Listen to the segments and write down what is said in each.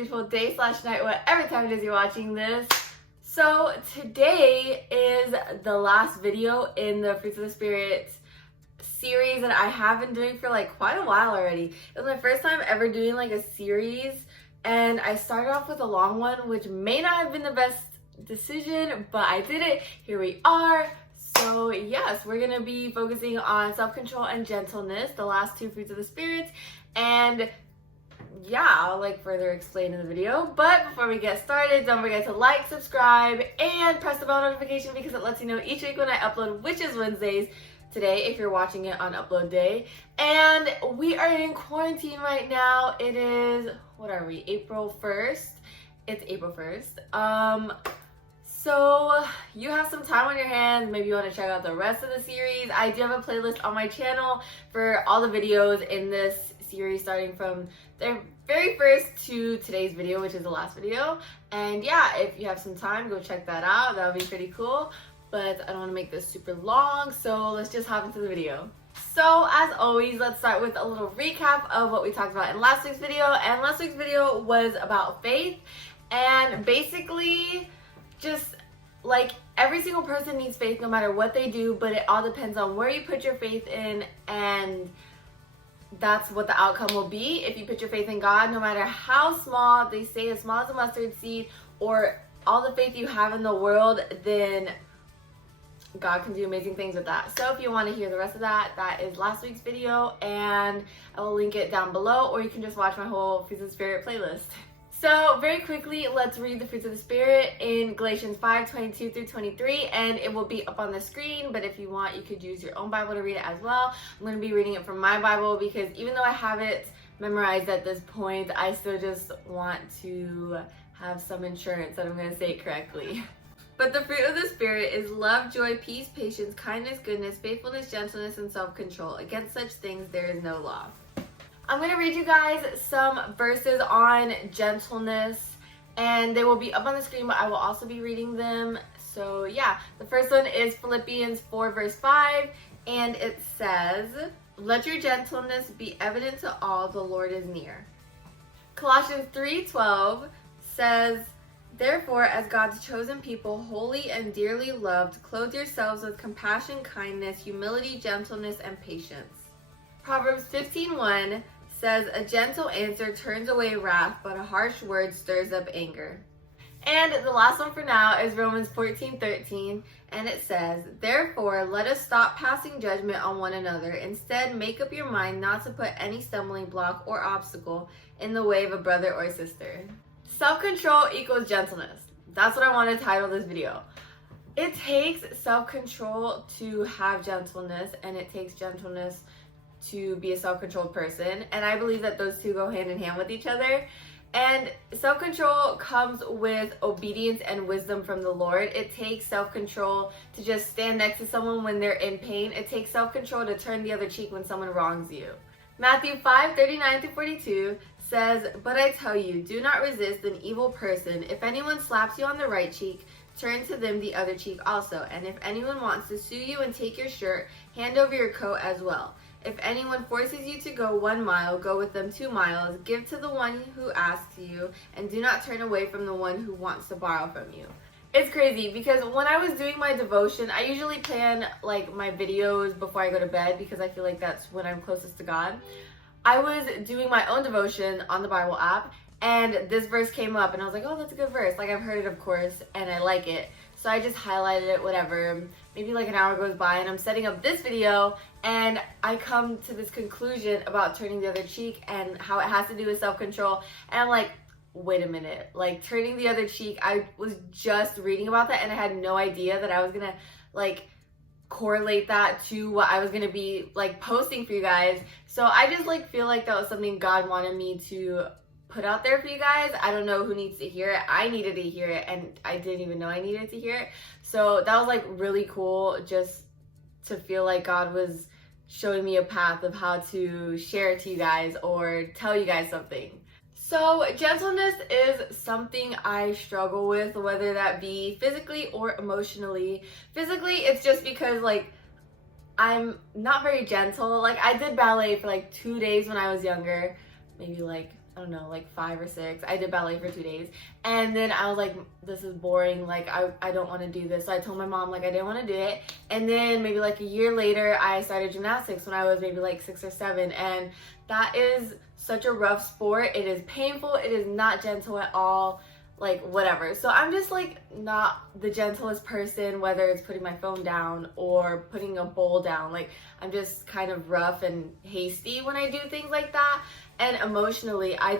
beautiful day / night, whatever time it is you're watching this. So today is the last video in the Fruits of the Spirit series that I have been doing for like quite a while already. It was my first time ever doing like a series, and I started off with a long one, which may not have been the best decision, but I did it. Here we are. So yes, we're gonna be focusing on self-control and gentleness, the last two fruits of the Spirit, and yeah, I'll like further explain in the video. But before we get started, don't forget to like, subscribe, and press the bell notification because it lets you know each week when I upload, which is Wednesdays today if you're watching it on upload day. And we are in quarantine right now. It is, what are we, April 1st? It's April 1st. So you have some time on your hands. Maybe you want to check out the rest of the series. I do have a playlist on my channel for all the videos in this series, starting from the very first to today's video, which is the last video. And yeah, if you have some time, go check that out. That would be pretty cool. But I don't want to make this super long, so let's just hop into the video. So as always, let's start with a little recap of what we talked about in last week's video. And last week's video was about faith, and basically just like every single person needs faith no matter what they do, but it all depends on where you put your faith in, and that's what the outcome will be. If you put your faith in God, no matter how small, they say as small as a mustard seed, or all the faith you have in the world, then God can do amazing things with that. So if you want to hear the rest of that, that is last week's video, and I will link it down below, or you can just watch my whole Fruits of the Spirit playlist. So very quickly, let's read the Fruits of the Spirit in Galatians 5:22 through 23, and it will be up on the screen, but if you want, you could use your own Bible to read it as well. I'm going to be reading it from my Bible because even though I have it memorized at this point, I still just want to have some insurance that I'm going to say it correctly. But the fruit of the Spirit is love, joy, peace, patience, kindness, goodness, faithfulness, gentleness, and self-control. Against such things there is no law. I'm going to read you guys some verses on gentleness, and they will be up on the screen, but I will also be reading them. So yeah, the first one is Philippians 4 verse 5, and it says, "Let your gentleness be evident to all, the Lord is near." Colossians 3:12 says, "Therefore, as God's chosen people, holy and dearly loved, clothe yourselves with compassion, kindness, humility, gentleness, and patience." Proverbs 15:1 says, "A gentle answer turns away wrath, but a harsh word stirs up anger." And the last one for now is Romans 14:13, and it says, "Therefore, let us stop passing judgment on one another. Instead, make up your mind not to put any stumbling block or obstacle in the way of a brother or sister." Self-control equals gentleness. That's what I want to title this video. It takes self-control to have gentleness, and it takes gentleness to be a self-controlled person, and I believe that those two go hand in hand with each other. And self-control comes with obedience and wisdom from the Lord. It takes self-control to just stand next to someone when they're in pain. It takes self-control to turn the other cheek when someone wrongs you. Matthew 5:39 through 42 says, "But I tell you, do not resist an evil person. If anyone slaps you on the right cheek, turn to them the other cheek also. And if anyone wants to sue you and take your shirt, hand over your coat as well. If anyone forces you to go 1 mile, go with them 2 miles. Give to the one who asks you, and do not turn away from the one who wants to borrow from you." It's crazy because when I was doing my devotion, I usually plan like my videos before I go to bed because I feel like that's when I'm closest to God. I was doing my own devotion on the Bible app, and this verse came up, and I was like, oh, that's a good verse. Like, I've heard it, of course, and I like it. So I just highlighted it, whatever. Maybe like an hour goes by, and I'm setting up this video, and I come to this conclusion about turning the other cheek and how it has to do with self-control. And I'm like, wait a minute. Like, turning the other cheek, I was just reading about that, and I had no idea that I was gonna, like, correlate that to what I was gonna be like posting for you guys. So I just like feel like that was something God wanted me to put out there for you guys. I don't know who needs to hear it. I needed to hear it, and I didn't even know I needed to hear it. So that was like really cool, just to feel like God was showing me a path of how to share it to you guys or tell you guys something. So gentleness is something I struggle with, whether that be physically or emotionally. Physically, it's just because like I'm not very gentle. Like I did ballet for like 2 days when I was younger, maybe like I don't know, like 5 or 6. I did ballet for 2 days. And then I was like, this is boring. Like, I don't want to do this. So I told my mom, like, I didn't want to do it. And then maybe like a year later, I started gymnastics when I was maybe like 6 or 7. And that is such a rough sport. It is painful. It is not gentle at all. Like, whatever. So I'm just like not the gentlest person, whether it's putting my phone down or putting a bowl down. Like, I'm just kind of rough and hasty when I do things like that. And emotionally, I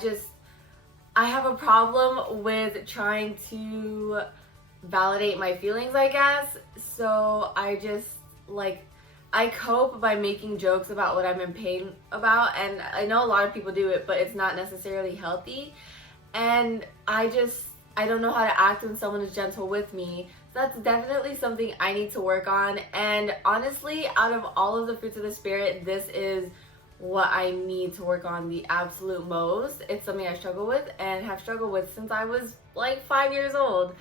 have a problem with trying to validate my feelings, I guess. So I just like, I cope by making jokes about what I'm in pain about. And I know a lot of people do it, but it's not necessarily healthy. And I don't know how to act when someone is gentle with me. So that's definitely something I need to work on. And honestly, out of all of the fruits of the Spirit, this is what I need to work on the absolute most. It's something I struggle with and have struggled with since I was like 5 years old.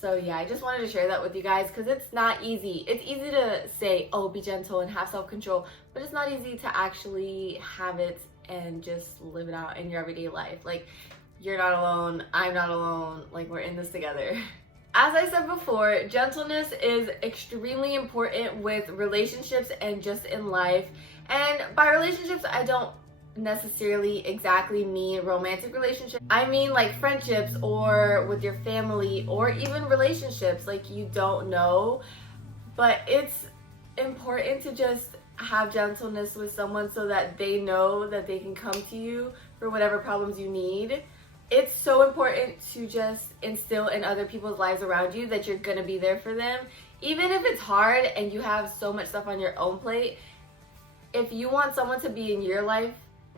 So yeah, I just wanted to share that with you guys because it's not easy. It's easy to say, oh, be gentle and have self-control, but it's not easy to actually have it and just live it out in your everyday life. Like, you're not alone, I'm not alone, like, we're in this together. As I said before, gentleness is extremely important with relationships and just in life. And by relationships, I don't necessarily exactly mean romantic relationships. I mean like friendships or with your family or even relationships like you don't know. But it's important to just have gentleness with someone so that they know that they can come to you for whatever problems you need. It's so important to just instill in other people's lives around you that you're gonna be there for them. Even if it's hard and you have so much stuff on your own plate, if you want someone to be in your life,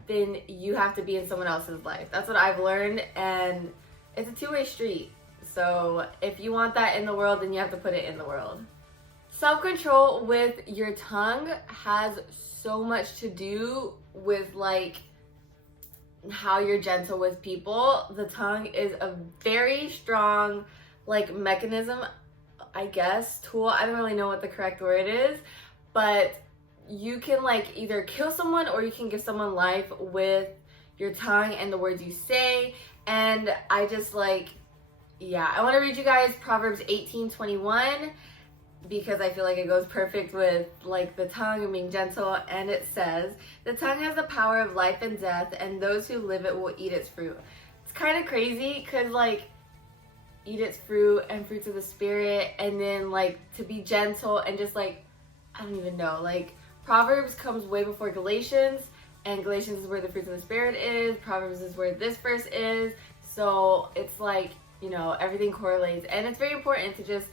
then you have to be in someone else's life. That's what I've learned, and it's a two-way street. So if you want that in the world, then you have to put it in the world. Self-control with your tongue has so much to do with like how you're gentle with people. The tongue is a very strong like mechanism, I guess, tool. I don't really know what the correct word is, but you can like either kill someone or you can give someone life with your tongue and the words you say. And I just like, yeah, I want to read you guys Proverbs 18:21 because I feel like it goes perfect with like the tongue and being gentle. And it says, the tongue has the power of life and death, and those who live it will eat its fruit. It's kind of crazy because like eat its fruit and fruits of the Spirit, and then like to be gentle and just like, I don't even know, like Proverbs comes way before Galatians, and Galatians is where the fruits of the Spirit is. Proverbs is where this verse is. So it's like, you know, everything correlates, and it's very important to just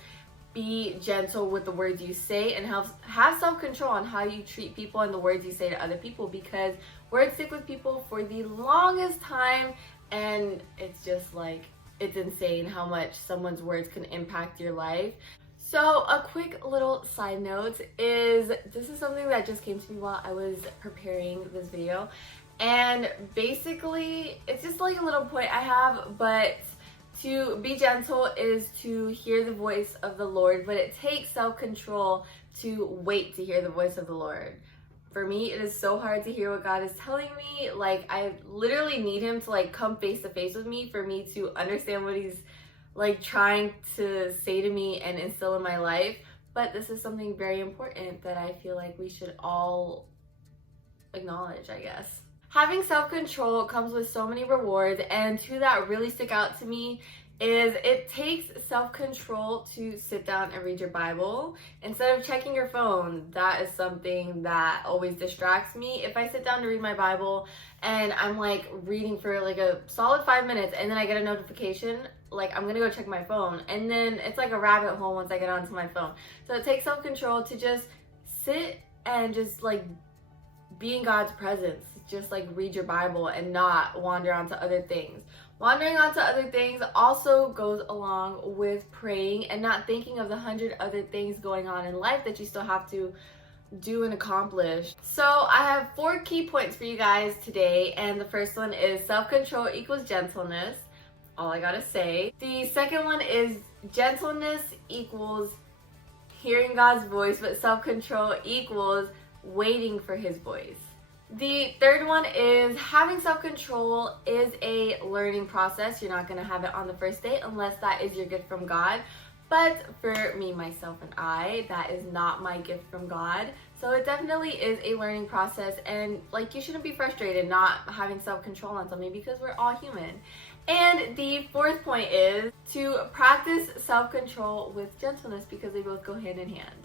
be gentle with the words you say and have self-control on how you treat people and the words you say to other people, because words stick with people for the longest time. And it's just like, it's insane how much someone's words can impact your life. So a quick little side note is, this is something that just came to me while I was preparing this video, and basically it's just like a little point I have, but to be gentle is to hear the voice of the Lord, but it takes self-control to wait to hear the voice of the Lord. For me, it is so hard to hear what God is telling me. Like, I literally need him to like come face to face with me for me to understand what he's like trying to say to me and instill in my life. But this is something very important that I feel like we should all acknowledge, I guess. Having self-control comes with so many rewards, and two that really stick out to me is it takes self-control to sit down and read your Bible instead of checking your phone. That is something that always distracts me. If I sit down to read my Bible and I'm like reading for like a solid 5 minutes and then I get a notification, like I'm gonna go check my phone, and then it's like a rabbit hole once I get onto my phone. So it takes self-control to just sit and just like be in God's presence, just like read your Bible and not wander onto other things. Wandering onto other things also goes along with praying and not thinking of the 100 other things going on in life that you still have to do and accomplish. So I have 4 key points for you guys today, and the first one is self-control equals gentleness. All I gotta say. The second one is gentleness equals hearing God's voice, but self-control equals waiting for his voice. The third one is having self-control is a learning process. You're not going to have it on the first day unless that is your gift from God. But for me, myself, and I, that is not my gift from God. So it definitely is a learning process, and like, you shouldn't be frustrated not having self-control on something because we're all human. And the fourth point is to practice self-control with gentleness because they both go hand in hand.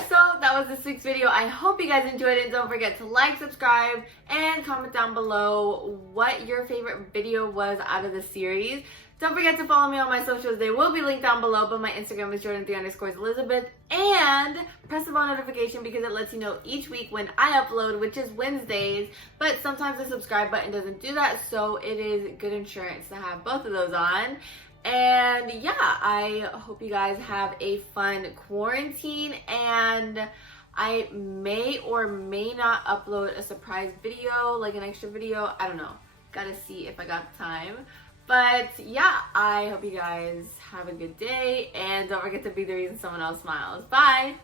So that was this week's video. I hope you guys enjoyed it. Don't forget to like, subscribe, and comment down below what your favorite video was out of the series. Don't forget to follow me on my socials. They will be linked down below, but my Instagram is Jordan3_Elizabeth. And press the bell notification because it lets you know each week when I upload, which is Wednesdays. But sometimes the subscribe button doesn't do that, so it is good insurance to have both of those on. And yeah, I hope you guys have a fun quarantine, and I may or may not upload a surprise video, like an extra video. I don't know. Gotta see if I got the time. But yeah, I hope you guys have a good day, and don't forget to be the reason someone else smiles. Bye!